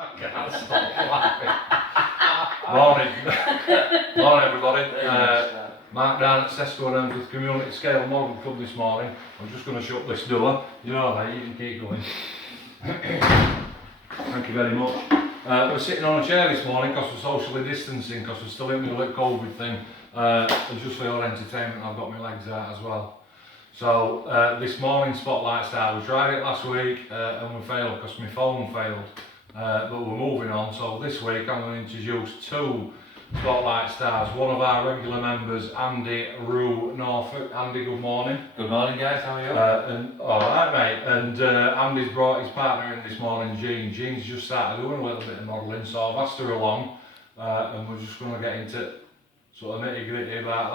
can't stop laughing. Morning. Morning everybody. Mark down at Sesco and Emsworth Community Scale Model Club this morning. I'm just going to shut this door. You know that, you can keep going. Thank you very much. We're sitting on a chair this morning because we're socially distancing, because we're still in the little COVID thing. And just for your entertainment, I've got my legs out as well. So this morning Spotlight Star, we tried it last week and we failed because my phone failed. But we're moving on, so this week I'm going to introduce two Spotlight Stars. One of our regular members, Andy Rue Norfolk. Andy, good morning. Good morning guys, how are you? Alright mate, and Andy's brought his partner in this morning, Jean. Jean's just started doing a little bit of modelling, so I've asked her along and we're just going to get into sort of nitty gritty about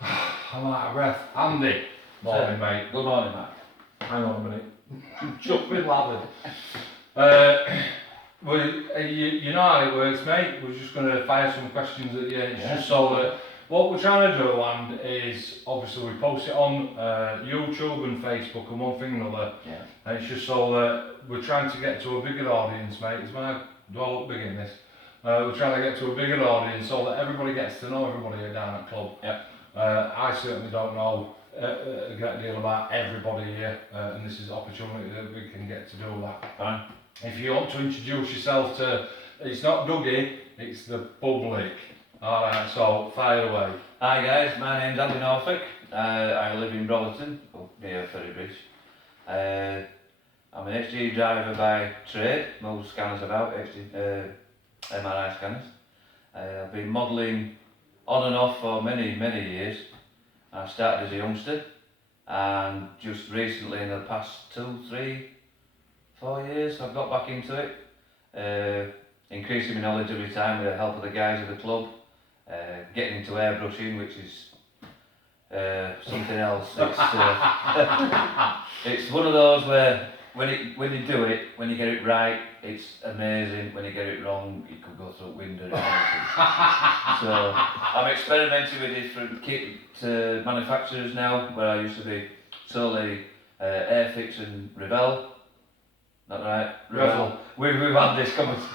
that. I'm out of breath. Andy. Morning mate. Good morning Mark. Hang on a minute. Jumping lathered. Well, you know how it works, mate. We're just going to fire some questions at you. It's just so that what we're trying to do, and is obviously we post it on YouTube and Facebook and one thing and another. Yeah. And it's just so that we're trying to get to a bigger audience, mate. Do I look big in this? We're trying to get to a bigger audience so that everybody gets to know everybody here down at club. Yeah. I certainly don't know a great deal about everybody here, and this is an opportunity that we can get to do that. Fine. If you want to introduce yourself to, it's not Dougie, it's the public. Alright, so fire away. Hi guys, my name's Andy Norfolk. I live in Brotherton, near Ferrybridge. I'm an HG driver by trade, move scanners about, MRI scanners. I've been modelling on and off for many years. I started as a youngster and just recently in the past 2, 3, 4 years I've got back into it, increasing my knowledge every time with the help of the guys at the club, getting into airbrushing, which is something else. It's one of those where when you do it, when you get it right, it's amazing. When you get it wrong, it could go through a window or anything. So I'm experimenting with different kit manufacturers now, where I used to be solely Airfix and Revell. Not right? Revel. We've had this conversation.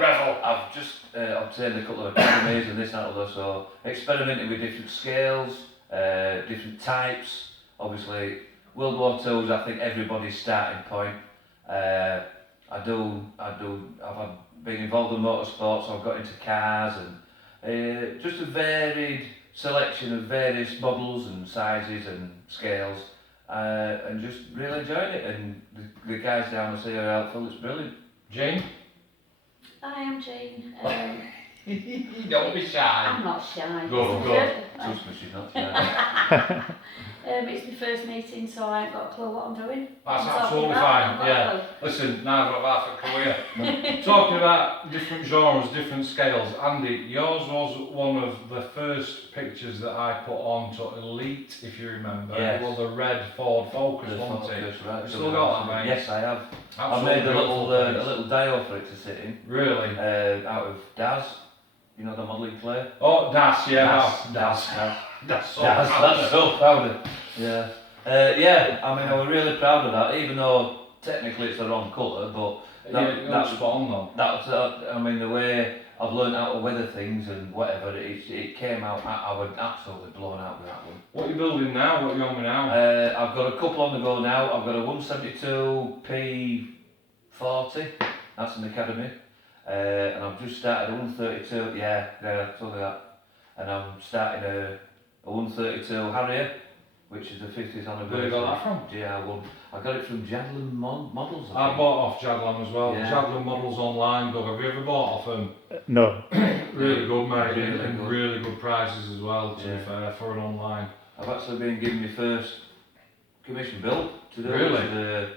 Revel. I've just obtained a couple of academies and this and that, so experimenting with different scales, different types. Obviously, World War II is, I think, everybody's starting point. I've been involved in motorsports, so I've got into cars and just a varied selection of various models and sizes and scales. And just really enjoying it, and the guys down the sea are helpful. It's brilliant. Jane? Hi, I'm Jane. Don't be shy. I'm not shy. Go. Trust me, she's not tonight. It's my first meeting, so I ain't got a clue what I'm doing. That's I'm absolutely talking about, fine, I've got a yeah. clue. Listen, now I've got half a career. Talking about different genres, different scales, Andy, yours was one of the first pictures that I put on to Elite, if you remember. Yes. It was a red Ford Focus, wasn't it? Right. You still got that, mate? Yes, I have. I Absolutely made a beautiful little dial for it to sit in. Really? Out of Daz. You know the modelling clay? Oh, Das, yeah. Das. That's so That's proud. so proud of. Yeah. Yeah, I mean, I was really proud of that, even though technically it's the wrong colour, but That's spot on though. that's, I mean, the way I've learned how to weather things and whatever, it came out, I was absolutely blown out with that one. What are you building now? What are you on with now? I've got a couple on the go now. I've got a 172 P40, that's an Academy, and I've just started a 132, yeah, I told you that, and I'm starting a 132 Harrier, which is the 50th anniversary. Where you got that from? GR1. I got it from Jadlin Models. I bought off Jadlam as well. Yeah. Jadlam Models online, Doug. Have you ever bought off them? No. Really good, mate. Really and good. really good prices as well, to Yeah. be fair, for an online. I've actually been given my first commission build to do. Really? Which is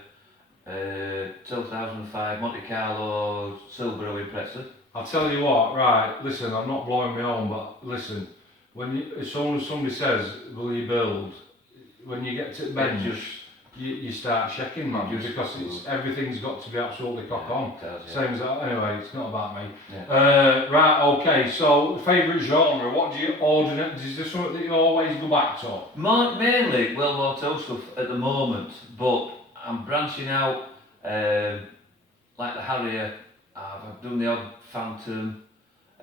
a 2005 Monte Carlo Subaru Impreza. I'll tell you what, right, listen, I'm not blowing my own, but listen, as soon as somebody says, will you build, when you get to the bench, you start checking, man, because everything's got to be absolutely cock on. Same as that, anyway, it's not about me. Yeah. Right, okay, so favourite genre, what do you order? Is there something that you always go back to? Mainly World War II stuff at the moment, but I'm branching out. Harrier, I've done the odd Phantom,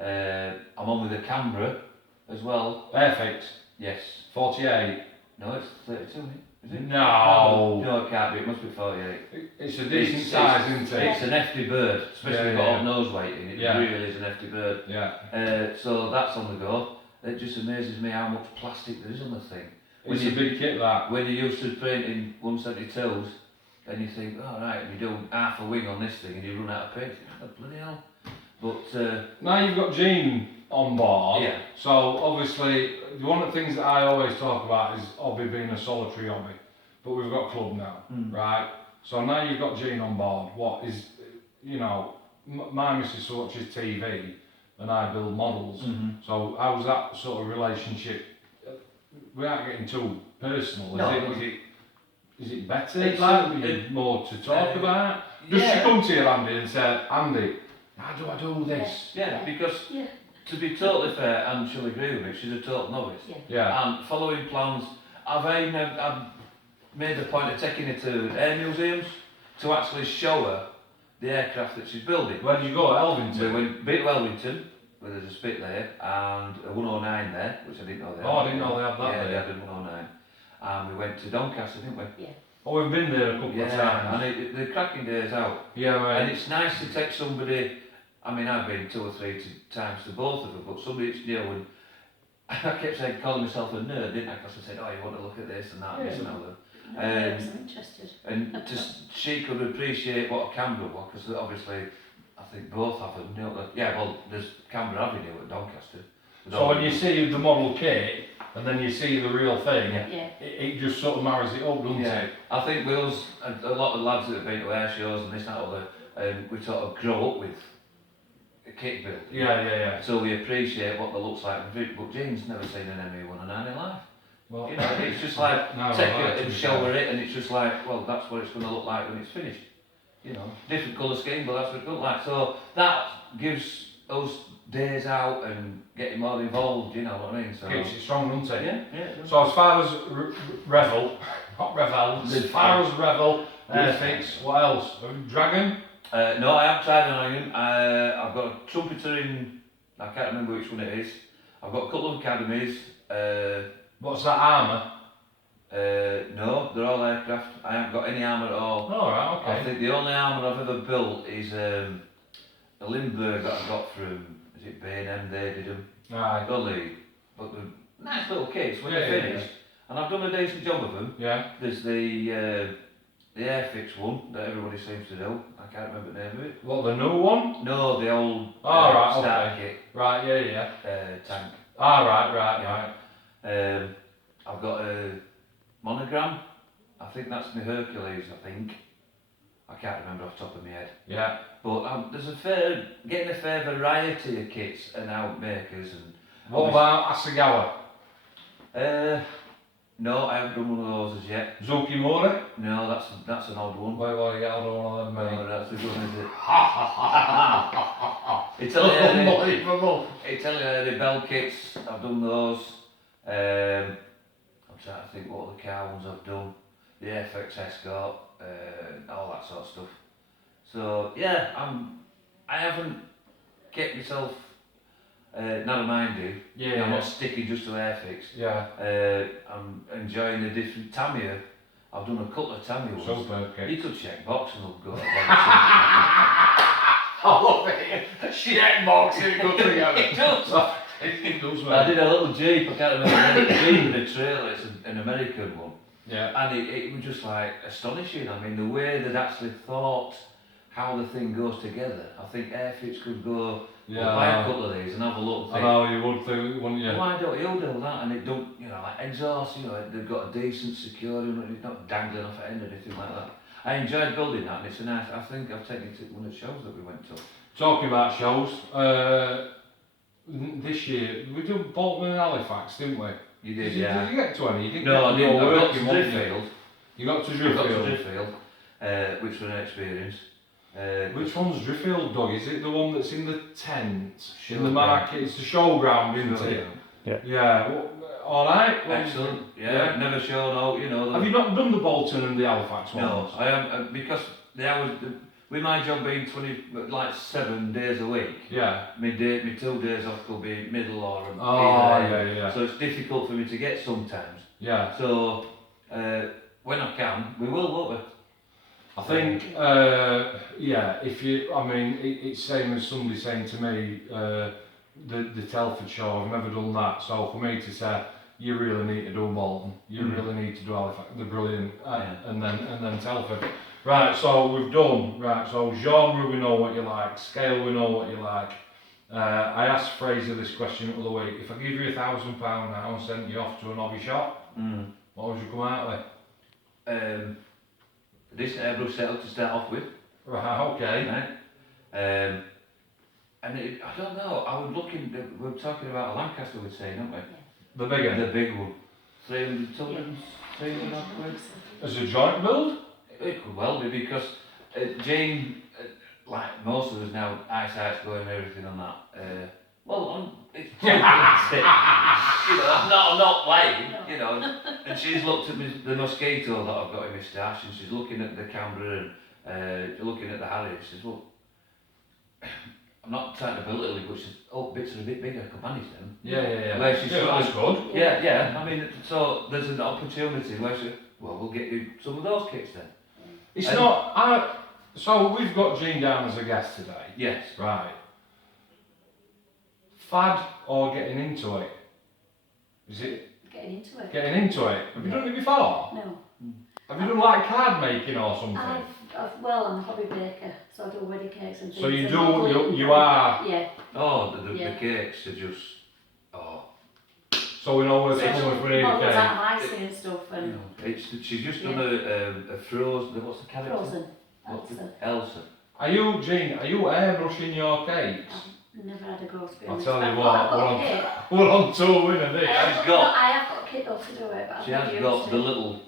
I'm on with the Canberra as well. Airfix, Yes. 48. No, it's 32, isn't it? No. No, it can't be, it must be 48. It's a decent size, isn't it? It's an hefty bird, especially Yeah, if you've got yeah. all nose weight in it. Yeah. It really is an hefty bird. Yeah. So that's on the go. It just amazes me how much plastic there is on the thing. It's a big kit, that. When you're used to painting 172s, and you think, oh right, and you do half a wing on this thing and you run out of paint, oh, bloody hell. But Now you've got Gene on board, Yeah. so obviously one of the things that I always talk about is hobby being a solitary hobby, but we've got club now, right? So now you've got Gene on board, what is, you know, my missus watches TV and I build models, so how's that sort of relationship, without getting too personal, is it better, It's, more to talk about? Does she come to you, Andy, and say, Andy, how do I do this? yeah, because Yeah. to be totally fair, and she'll agree with me, she's a total novice. Yeah. And following plans, I've made the point of taking her to air museums to actually show her the aircraft that she's building. Where did you go? We Elvington? went bit Wellington, where there's a spit there, and a 109 there, which I didn't know they had. Oh, I didn't know they had that Yeah, there. they had a 109. And we went to Doncaster, didn't we? Oh, we've been there a couple of Yeah, times. and the cracking days out. Yeah, And mate. it's nice to take somebody, I mean, I've been 2 or 3 times to both of them, but somebody that's new, and I kept saying, calling myself a nerd, didn't I? Because I said, oh, you want to look at this and that and this and that. I'm interested. And she could appreciate what a Canberra was, because obviously, I think both of them knew that, yeah, well, there's Canberra Avenue at Doncaster. So when you see the model kit and then you see the real thing, Yeah. it just sort of marries it up, doesn't Yeah, it? I think with us, a lot of lads that have been to air shows and this and that other, we sort of grow up with a kit build. Yeah. So we appreciate what they looks like. But Jane's never seen an ME109 in life. Well, You know, it's just like, no, take right, it to and be show fair. her it, and it's just like, well, that's what it's going to look like when it's finished. You know, different colour scheme, but that's what it's going to look like. So that gives us days out and getting more involved, you know what I mean? So Keeps it strong, doesn't it? yeah. So as far as Revel, not Revel, as far as Revel, Airfix, what else? Dragon? No, I haven't tried an iron. I've got a trumpeter in, I can't remember which one it is. I've got a couple of academies. What's that, armour? No, they're all aircraft. I haven't got any armour at all. Oh, right, I okay. think the only armour I've ever built is a Lindbergh that I got from, is it B&M, they did them. Aye. Only, but they're nice little kits when Yeah, they're yeah, finished. And I've done a decent job of them. Yeah. There's the Airfix one that everybody seems to do. I can't remember the name of it. What, the new one? No, the old Oh, right, starter okay. Right, yeah. kit tank. Ah, right. I've got a monogram. I think that's my Hercules, I think. I can't remember off the top of my head. Yeah. But there's getting a fair variety of kits and outmakers. And What about Asagawa? No, I haven't done one of those as yet. Zukimura? No, that's an odd one. Wait, you get hold of one of them, mate. No, that's a good one, is it? Unbelievable. Italian bell kits, I've done those. I'm trying to think what other car ones I've done. The FX Escort, all that sort of stuff. So yeah, I haven't kept myself narrow-minded. Yeah, I'm not sticking just to Airfix. Yeah. I'm enjoying the different Tamiya. I've done a couple of Tamiya ones. Super kit. You could check box and they'll go. I love it. Shit boxing good together. It does. It does, mate. I did a little Jeep, I can't remember the name, Jeep with a trailer, it's an American one. Yeah. And it was just like astonishing. I mean, the way they'd actually thought how the thing goes together. I think Airfix could go, Yeah. buy a couple of these and have a look and I think, know, you would think, wouldn't you? why don't you do that? And it don't, you know, like exhaust, you know, they've got a decent security, it's not dangling off at end or anything like that. I enjoyed building that, and it's a nice, I think I've taken it to one of the shows that we went to. Talking about shows, this year, we did Bolton and Halifax, didn't we? You did, Did yeah. you get to any? You didn't No, I get didn't. your I got working, to didn't you? Driffield. You got to I got to Driffield. Driffield, which was an experience. Which one's Driffield, Doug? Is it the one that's in the tent? In the Showground. market? It's the showground, isn't it? Yeah. Well, alright. Well, Excellent. Yeah, never shown out, you know. Have you not done the Bolton and the Halifax ones? No, I am because the hours. with my job being 7 days a week, Yeah. my 2 days off could be middle or Oh, either end. yeah. So it's difficult for me to get sometimes. Yeah. So when I can, we will, won't we? I think, if you, I mean, it's same as somebody saying to me, the Telford show, I've never done that, so for me to say, you really need to do Bolton, you really need to do Halifax, they're brilliant, and then Telford. Right, so we've done, so genre we know what you like, scale we know what you like. I asked Fraser this question the other week, if I give you £1,000 now and sent you off to an hobby shop, what would you come out with? A decent airbrush setup to start off with. Right, okay. Right. And I don't know, I was looking, we were talking about a Lancaster we're saying, aren't we? The big one? The big one. 300 tons, 300 odd quid. As a joint build? It could well be because Jane, like most of us now, eyesight's going and everything on that. It's you know, I'm not lying, you know. And she's looked at the Mosquito that I've got in my stash, and she's looking at the Canberra and looking at the Harrier. She says, "Well, I'm not trying to belittle it, but she's bits are a bit bigger. I could manage them." Yeah. Where she's That's good. Yeah. I mean, so there's an opportunity where she, well, we'll get you some of those kits then. It's not. So we've got Jean down as a guest today. Yes. Right. Fad or getting into it? Is it Getting into it. getting into it? Have you done it before? No. Have you done like card making or something? I'm a hobby baker, so I do wedding cakes and things. So you and do. modelling. You are. Yeah. Oh, the Yeah. cakes are just. Oh. So we know where it's coming from. Models Okay. out of icing and stuff You and know, she's just done a frozen. What's the character? frozen. What's That's the Elsa. Are you, Jean? Are you airbrushing your cakes? I've never had a go to be I'll honest. tell you I've what, got a kit. We're on tour with her I there. have got a kit though to do it, but I've She never has used got it. the little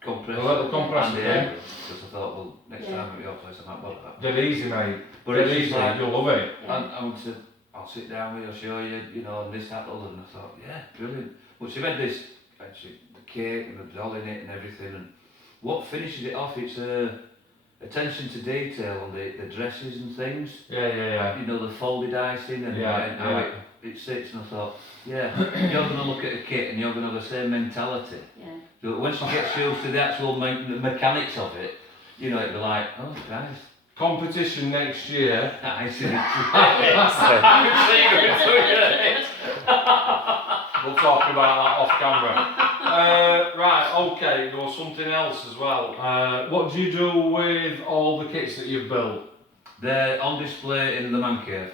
compressor. The little compressor thing. Because I thought, well, next Yeah. time at your place I might bother that. Dead easy, mate. But Dead it's easy. just like, You'll love it. Yeah. I would say, I'll sit down with you, I'll show you, you know, and this, that, the other. And I thought, yeah, brilliant. But she made this, actually, the cake and the doll in it and everything. And what finishes it off, it's attention to detail on the dresses and things. Yeah. You know, the folded icing and how it sits. And I thought, yeah, you're going to look at a kit and you're going to have the same mentality. Yeah. So once you get used to the actual mechanics of it, you know, it'd be like, oh, Christ. Competition next year. I see it. We'll talk about that off camera. Right, okay, there was something else as well. What do you do with all the kits that you've built? They're on display in the man cave.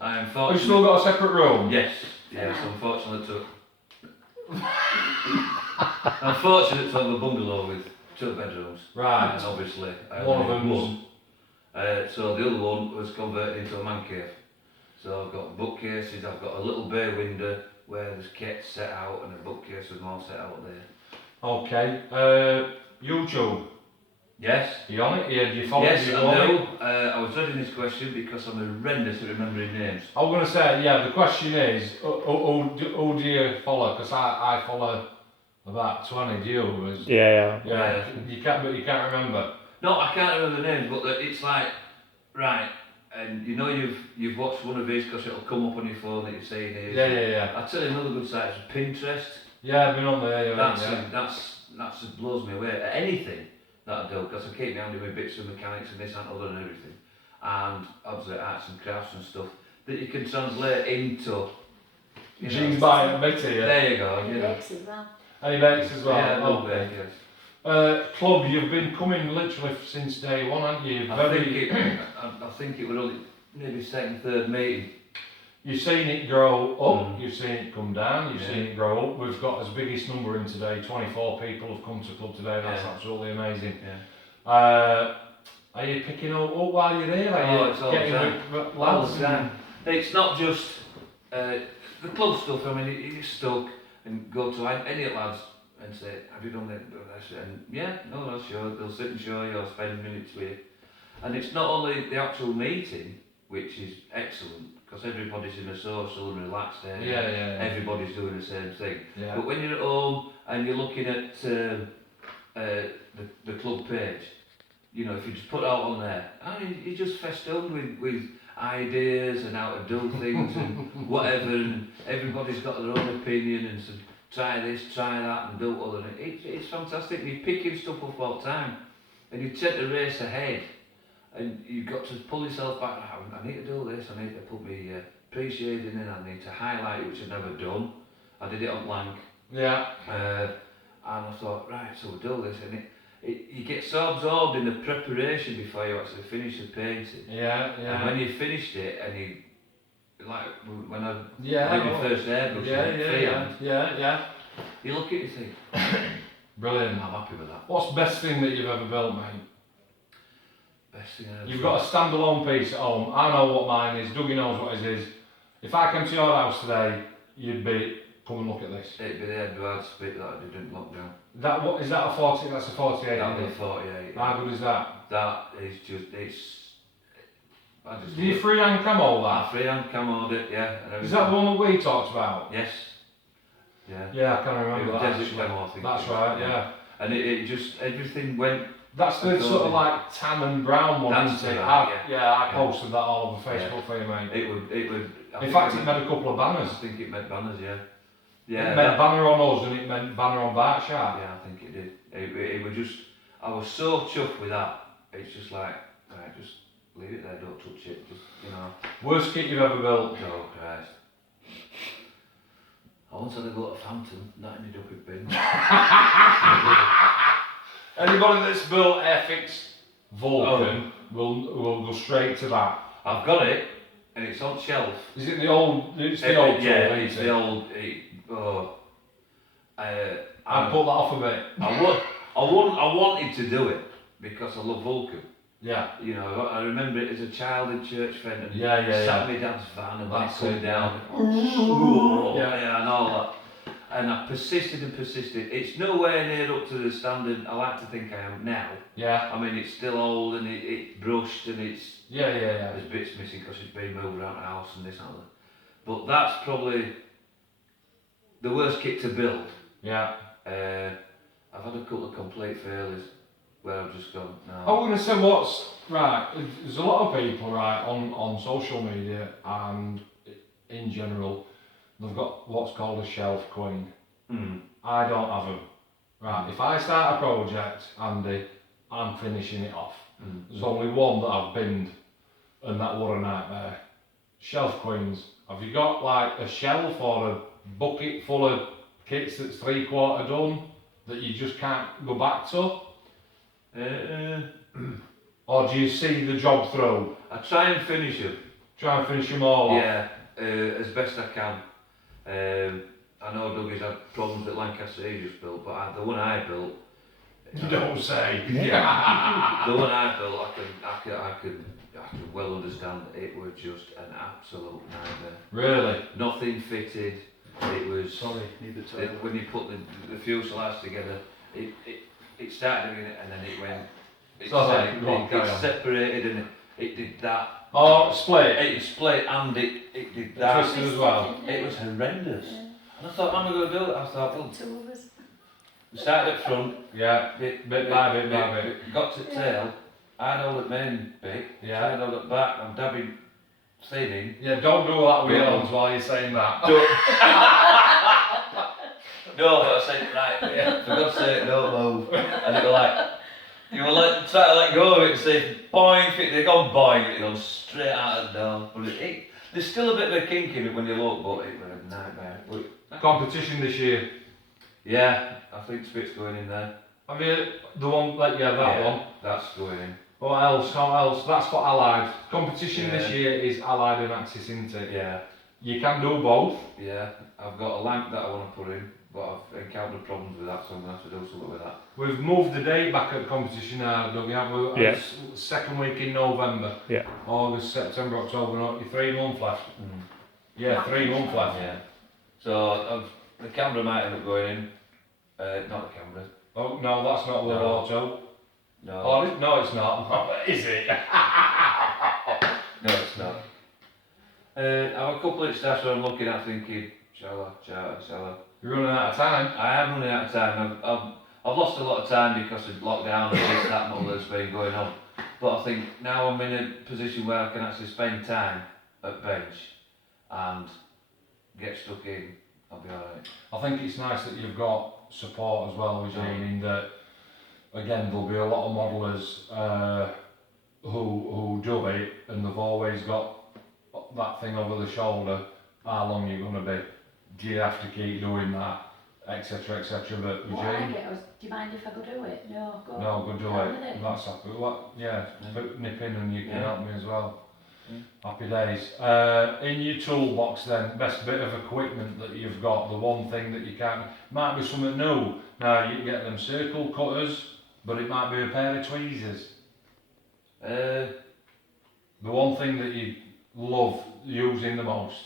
I am Have you fortunate. still got a separate room? Yes, I'm fortunate to. I'm fortunate to have a bungalow with 2 bedrooms. Right. And obviously, I One of only them's- one. So the other one was converted into a man cave. So I've got bookcases, I've got a little bay window where there's kits set out and a bookcase with more set out there. Okay. YouTube. Yes? Are you on it? Yeah, do you follow Yes, you I on do. it? I was dreading this question because I'm horrendous at remembering names. I was going to say, yeah, the question is, who do you follow? Because I follow about 20, do you? Yeah. Yeah, you can't remember. No, I can't remember the names, but it's like, right, and you know you've watched one of these because it'll come up on your phone that you're saying is. Yeah. I tell you another good site is Pinterest. Yeah, I've been on there. That's blows me away. Anything that I do, because I keep me handy with bits of mechanics and this and other and everything, and obviously arts and crafts and stuff that you can translate into. You know, Jeans by a bit here. there you go. And You it know. bakes as well. And he bakes as well. Yeah, a little Okay. bit, yes. Club, you've been coming literally since day one, haven't you? I think it was only maybe second, third meeting. You've seen it grow up, you've seen it come down, you've Yeah. seen it grow up. We've got as biggest number in today, 24 people have come to club today, that's Yeah. absolutely amazing. Yeah. Are you picking up while you're here? Are Oh, you it's all the getting time. with All lads? the time. It's not just the club stuff. I mean, you get stuck and go to any lads and say, "Have you done this?" And yeah, no, sure. They'll sit and show you or spend minutes with you. And it's not only the actual meeting, which is excellent because everybody's in a social and relaxed area. Yeah. Everybody's doing the same thing. Yeah. But when you're at home and you're looking at the club page, you know, if you just put it out on there, you're just festooned with ideas and how to do things and whatever, and everybody's got their own opinion and some, try this, try that, and do other. It's fantastic. And you're picking stuff up all the time, and you tend to race ahead, and you've got to pull yourself back. I need to do this. I need to put my pre-shading in. I need to highlight it, which I've never done. I did it on blank. Yeah. And I thought, right, so we'll do this, and you get so absorbed in the preparation before you actually finish the painting. Yeah, yeah. And when you finished it, and you, like when I Yeah. did my first airbrush, Yeah. you look at it and think, Brilliant. I'm happy with that. What's the best thing that you've ever built, mate? Best thing ever. You've got a standalone piece at home. I know what mine is. Dougie knows what his is. If I came to your house today, you'd be, come and look at this. It'd be the Edward spit that I did in lockdown. That what is that a 40? That's a 48. That'd isn't be it? 48. How good is that? That is just, I just Do you freehand camo I that? freehand camoed it, yeah. And Is that the one that we talked about? Yes. Yeah. Yeah, I can It remember was that. desert actually. camo, I think. That's right, yeah. And it just, everything went. That's the That's sort of all. like tan and brown one, That's isn't it? it, I yeah. posted that all over Facebook for you, mate. It would. In fact, it made a couple of banners. I think it meant banners, yeah. It Yeah. meant banner on us and it meant banner on Bart Sharp. Yeah, I think it did. It was just, I was so chuffed with that. It's just like, right, just leave it there, don't touch it, just, you know. Worst kit you've ever built? Oh Christ. I once had to go to Phantom, that ended up with bins. Anybody that's built Airfix Vulcan will go straight to that. I've got it, and it's on shelf. Is it the old? It's the old. Yeah, tool, it's isn't the it? old. I'd put that off a bit. I wanted to do it because I love Vulcan. Yeah. You know, I remember it as a child in church friend and Yeah, sat in my dad's van and That's coming it, down. Yeah. And all that. And I persisted and persisted. It's nowhere near up to the standard I like to think I am now. Yeah. I mean, it's still old and it's brushed and it's Yeah. there's bits missing because it's been moved around the house and this and that. But that's probably the worst kit to build. Yeah. I've had a couple of complete failures where I've just gone, no. I was going to say what's right. There's a lot of people right on social media and in general. They've got what's called a shelf queen. I don't have them. Right. If I start a project, Andy, I'm finishing it off. There's only one that I've binned, and that was a nightmare. Shelf queens. Have you got like a shelf or a bucket full of kits that's 3/4 done that you just can't go back to? Or do you see the job through? I try and finish them. Try and finish them all off? Yeah, as best I can. I know Dougie's had problems at Lancaster Aegis built, but the one I built. You don't say. Yeah. The one I built, I could well understand that it was just an absolute nightmare. Really? Nothing fitted. It was. Sorry. When you put the fuselage together, it started doing it and then it went. It separated and it did that. Oh, split. It split and it did that. Twisted as well. It was horrendous. And I thought, how am I going to do it? I thought, well, Two of us. we started up front, Yeah. Bit by bit. got to tail, I'd hold the main bit, Yeah. I'd hold it back, I'm dabbing thinning. Yeah, don't do that with your arms while you're saying that. No, I said, right, yeah, for God's sake, don't move. And they were like, you were try to let go of it and say, boing, they go boing, it goes straight out of the door. But there's still a bit of a kink in it when you look, but it was a nightmare. But, Competition this year. yeah, I think Spit's going in there. Have you the one that that one? That's going in. What else? How else? That's for Allied. Competition this Yeah. year is Allied and Axis, isn't it? Yeah, You can do both. yeah. I've got a lamp that I want to put in, but I've encountered problems with that, so I'm going to have to do something with that. We've moved the date back at competition now, don't we? Have we? Yeah. Second week in November. Yeah. August, September, October, no, 3 months left. Yeah, 3 months left. Yeah. So the camera might end up going in. Not the camera. Oh, no, that's not the No. auto. No. Oh, no, it's not. Is it? No, it's not. I have a couple of stats where I'm looking at thinking, shall I? You're running out of time. I am running out of time. I've lost a lot of time because of lockdown and this, that and all that's been going on. But I think now I'm in a position where I can actually spend time at bench and get stuck in, I'll be alright. I think it's nice that you've got support as well, Eugene, in that, again, there'll be a lot of modellers who do it, and they've always got that thing over the shoulder, how long you're going to be, do you have to keep doing that, etc, etc, but What I Eugene, get was, do you mind if I go do it? No, go. no, go do Get on it, with it. that's happy, yeah, nip in and you can Yeah. help me as well. Yeah. Happy days. In your toolbox then, best bit of equipment that you've got, the one thing that you can't, might be something new. Now you can get them circle cutters, but it might be a pair of tweezers. The one thing that you love using the most.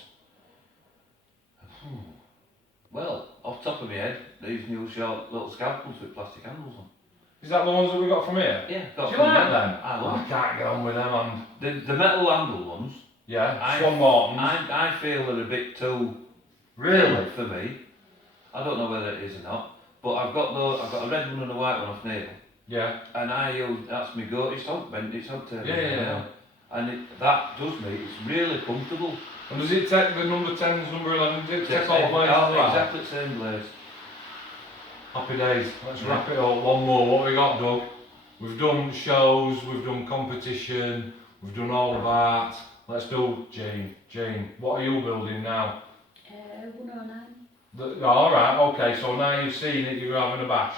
Well, off the top of my head, these new short little scalpels with plastic handles on. Is that the ones that we got from here? Yeah, Do got you some like metal. them? I I love can't get on with them and the metal handle ones. yeah, Swan Mortons. I feel they're a bit too Really? for me. I don't know whether it is or not, but I've got a red one and a white one off Neil, Yeah. and I use that's my go. It's on bent, it's on turn. Yeah. And that does me. It's really comfortable. And does it take the number 10s, number 11s, does it take all the blades Oh, as well? exactly the same blades. Happy days. Let's Yeah. wrap it up. One more. What we got, Doug? We've done shows, we've done competition, we've done all of that. Let's do Jane. Jane, what are you building now? 109. Alright, okay, so now you've seen it, you're having a bash.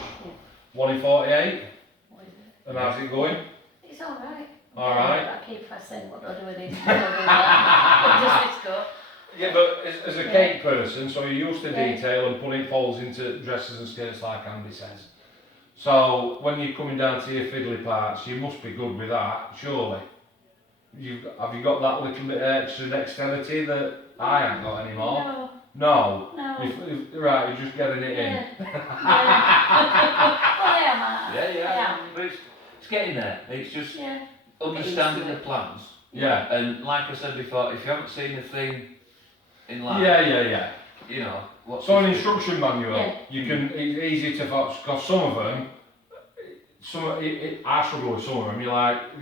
1 in 48? What is it? And how's it going? It's alright. Alright. I keep saying what do I do with this? What do I do with that? Just let's go. Yeah, but as a cake person, so you're used to Yeah. detail and putting folds into dresses and skirts like Andy says. So when you're coming down to your fiddly parts, you must be good with that, surely. Have you got that little bit of extra dexterity that I haven't got anymore? No, No. no. Right, you're just getting it in. Yeah. Yeah. Well, I am, aren't I? Yeah. But it's getting there. It's just Yeah. understanding the plans. Yeah. And like I said before, if you haven't seen the thing in life, Yeah. you know what's So an this- instruction manual, Yeah. you can, it's easy to follow, because some of them, I struggle with some of them,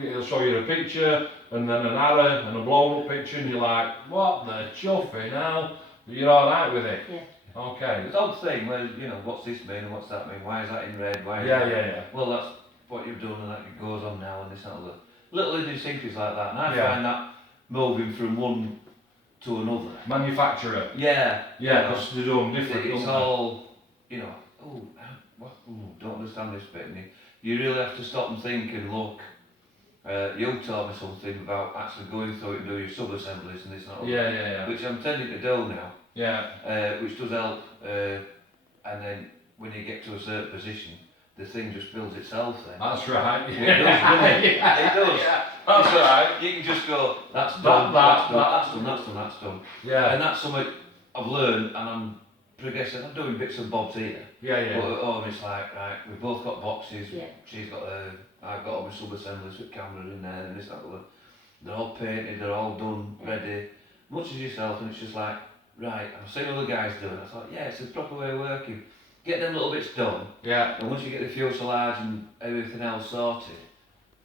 it'll show you a picture, and then an arrow, and a blown up picture, and you're like, what the chuffing now? You're alright with it? Yeah. Okay. It's odd thing where what's this mean and what's that mean? Why is that in red? Why? Is Yeah, that? yeah. Well, that's what you've done, and that goes on now, and this and other little idiosyncrasies like that. And I Yeah. find that moving from one to another. Manufacturer. Yeah. Yeah, because they're doing different. It's don't they? all, don't understand this bit. And you really have to stop and think and look. You told me something about actually going through it and do your sub-assemblies and this and that. Yeah. Which I'm tending to do now, Yeah. which does help. And then when you get to a certain position, the thing just builds itself then. That's right. It does, doesn't it? It does. That's It's just- right. You can just go, that's That- done, that- that's done, that's done, that's done. Yeah. And that's something I've learned, and I'm progressing. I'm doing bits and bobs here. Yeah. But at home it's like, right, we've both got boxes. Yeah. She's got I've got all my sub-assemblies with camera in there and this, that, other. They're all painted, they're all done, ready. Much as yourself, and it's just like, right, I've seen other guys do it. I thought, yeah, it's the proper way of working. Get them little bits done, Yeah. and once you get the fuselage and everything else sorted,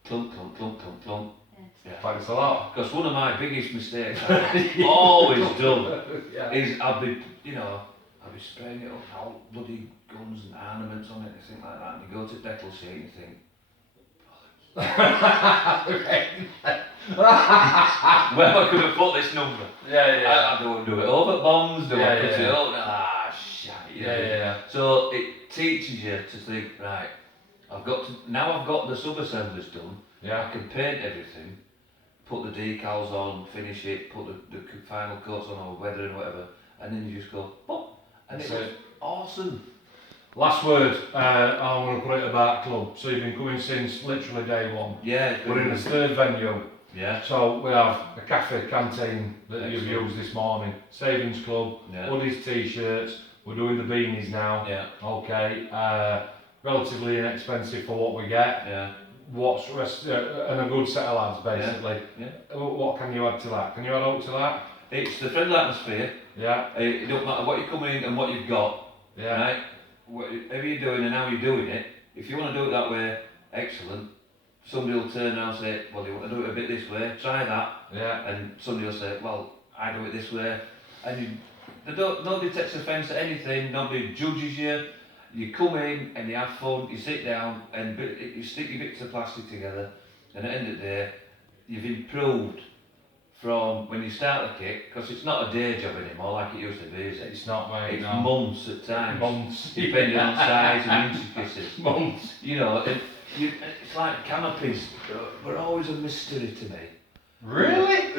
clunk, clunk, clunk, clunk, clunk. Yeah. Thanks a lot. Because one of my biggest mistakes I've always done Yeah. is I'll be spraying it up, all bloody guns and ornaments on it and things like that, and you go to deckle sheet and you think, where am I going to put this number? Yeah. I don't do it over bombs, do I Yeah, put yeah, it yeah. over? Shite. Yeah. So it teaches you to think, right, I've got the sub-assemblies done, Yeah. I can paint everything, put the decals on, finish it, put the final coats on or weather and whatever, and then you just go, pop, and That's it looks awesome. Last word, I'm going to put it about club. So you've been coming since literally day one. Yeah. We're in its third venue. Yeah. So we have a cafe canteen that you've Excellent. used this morning. Savings Club, Yeah. hoodies, t-shirts. We're doing the beanies now. Yeah. Okay. Relatively inexpensive for what we get. Yeah. And a good set of lads basically. Yeah. What can you add to that? Can you add out to that? It's the friendly atmosphere. Yeah. It don't matter what you're coming in and what you've got, Yeah. right? whatever you're doing and how you're doing it, if you want to do it that way, excellent. Somebody will turn around and say, well, you want to do it a bit this way, try that. Yeah. And somebody will say, well, I do it this way. And nobody takes offence at anything, nobody judges you. You come in and you have fun, you sit down and you stick your bits of plastic together, and at the end of the day, you've improved from when you start the kit, because it's not a day job anymore like it used to be, is it? It's not, mate. It's no. months at times, Months. depending on size and intricacies. Months. You know, it's like canopies, were always a mystery to me. Really?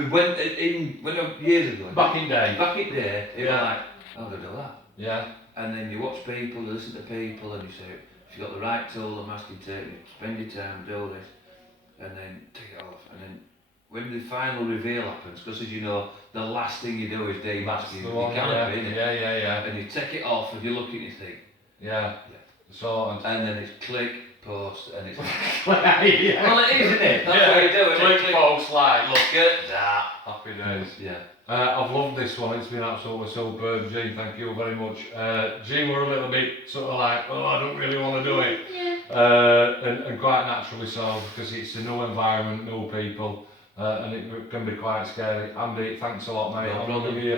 Years ago, Back in day. back in day, it Yeah. was like, how do I do that? Yeah. And then you watch people, you listen to people, and you say, if you've got the right tool and masking tape, you spend your time, do this, and then take it off. And then when the final reveal happens, because as you know, the last thing you do is demasking your canopy, innit? Yeah. And you take it off and you look at it and you think, Yeah. So. and then it's click, post, and it's... Yeah. Well, it is, isn't it? That's what you do, isn't it? Click, post, like. Look at that. Happy days. Yeah. I've loved this one, it's been absolutely superb, Jean, thank you very much. Jean were a little bit sort of like, oh, I don't really want to do it. Yeah. And quite naturally so, because it's a new environment, new people, and it can be quite scary. Andy, thanks a lot, mate. No I'm problem. going to give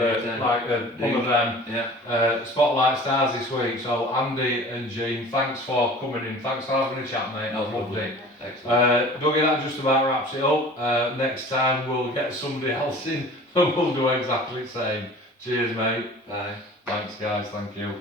you one of them Yeah. Spotlight Stars this week. So Andy and Jean, thanks for coming in, thanks for having a chat, mate. No I've loved problem. it. Excellent. Dougie, that just about wraps it up. Next time we'll get somebody else in and we'll do exactly the same. Cheers, mate. Bye. Thanks, guys. Thank you.